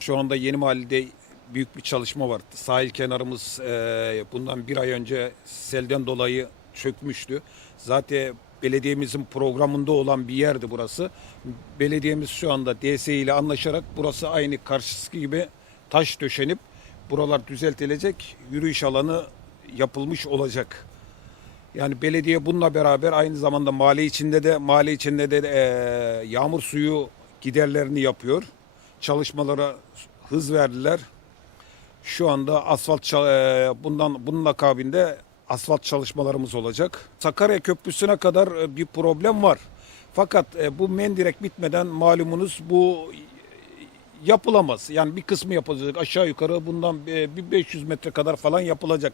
Şu anda Yeni Mahalle'de büyük bir çalışma var. Sahil kenarımız e, bundan bir ay önce selden dolayı çökmüştü. Zaten belediyemizin programında olan bir yerdi burası. Belediyemiz şu anda DS ile anlaşarak burası aynı karşısı gibi taş döşenip buralar düzeltilecek. Yürüyüş alanı yapılmış olacak. Yani belediye bununla beraber aynı zamanda mahalle içinde de mahalle içinde de e, yağmur suyu giderlerini yapıyor. Çalışmalara hız verdiler. Şu anda asfalt e, bundan bunun akabinde asfalt çalışmalarımız olacak. Sakarya Köprüsü'ne kadar e, bir problem var. Fakat e, bu mendirek bitmeden malumunuz bu yapılamaz. Yani bir kısmı yapılacak. Aşağı yukarı bundan bir 500 metre kadar falan yapılacak.